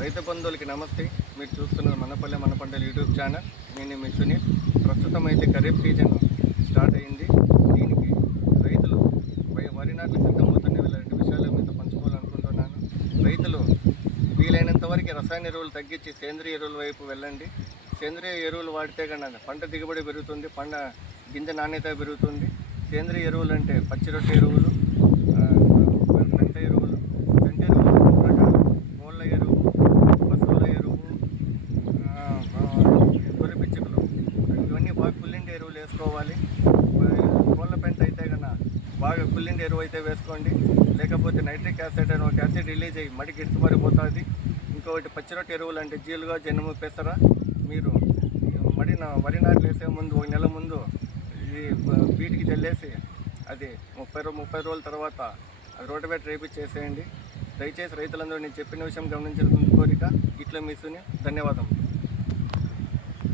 రైతు బంధువులకి నమస్తే. మీరు చూస్తున్నది మనపల్లె మన పంటల యూట్యూబ్ ఛానల్. నేను మీ సునీల్. ప్రస్తుతం అయితే ఖరీఫ్ సీజన్ స్టార్ట్ అయింది. దీనికి రైతులు వరి నాట్లు సిద్ధమవుతున్న రెండు విషయాలు మీతో పంచుకోవాలనుకుంటున్నాను. రైతులు వీలైనంత వరకు రసాయన ఎరువులు తగ్గించి సేంద్రియ ఎరువుల వైపు వెళ్ళండి. సేంద్రియ ఎరువులు వాడితే కన్నా పంట దిగుబడి పెరుగుతుంది, గింజ నాణ్యత పెరుగుతుంది. సేంద్రియ ఎరువులు అంటే పచ్చి రొట్టె ఎరువులు, పెంట ఎరువులు, కోళ్ళ ఎరువు, పశువుల ఎరువు, గొర్రె పిచ్చుకలు, ఇవన్నీ బాగా కుళ్ళిండి ఎరువులు వేసుకోవాలి. కోళ్ళ పెంట అయితే కన్నా బాగా కుళ్ళిండి ఎరువు అయితే వేసుకోండి. లేకపోతే నైట్రిక్ యాసిడ్ అని ఒక యాసిడ్ రిలీజ్ అయ్యి మడికి ఇసుమరిపోతుంది. ఇంకొకటి పచ్చి రొట్టె ఎరువులు అంటే జీలుగా, జనుము, పెసర. మీరు వరి నాట్లు వేసే ముందు 1 నెల ముందు ఈ వీటికి చల్లేసి అది 30 రోజుల తర్వాత అది రోటివేటర్ వేయించేసేయండి. దయచేసి రైతులందరూ నేను చెప్పిన విషయం గమనించాల్సిన కోరిక. ఇట్లా మీ సునీల్. ధన్యవాదం.